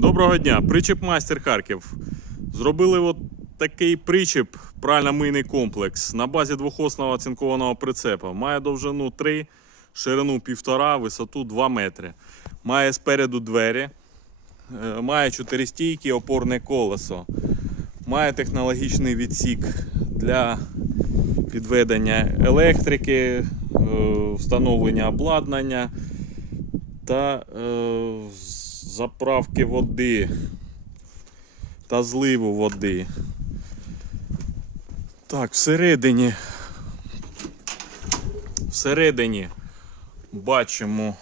Доброго дня, причіп майстер Харків. Зробили от такий причіп, прально-мийний комплекс на базі двохосного оцинкованого прицепа. Має довжину 3, ширину 1,5, висоту 2 метри. Має спереду двері, е, має 4 стійки, опорне колесо. Має технологічний відсік для підведення електрики, е, встановлення обладнання та е, заправки води та зливу води. Так, всередині. Всередині бачимо.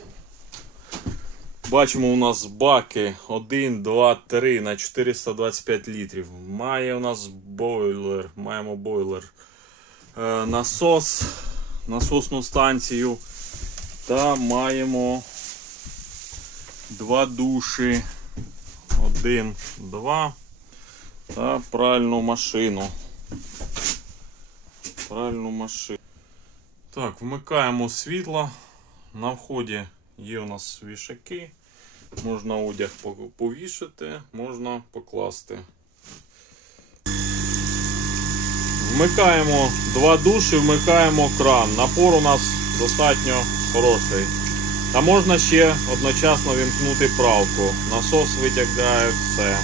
Бачимо у нас баки 1, 2, 3 на 425 літрів. Має у нас бойлер, маємо бойлер, е, насос, насосну станцію та маємо два душі. Один, два. Та пральну машину. Пральну машину. Так, вмикаємо світло. На вході є у нас вішаки. Можна одяг по- повішати, можна покласти. Вмикаємо два душі, вмикаємо кран. Напор у нас достатньо хороший. Та можна ще одночасно вімкнути правку. Насос витягає все.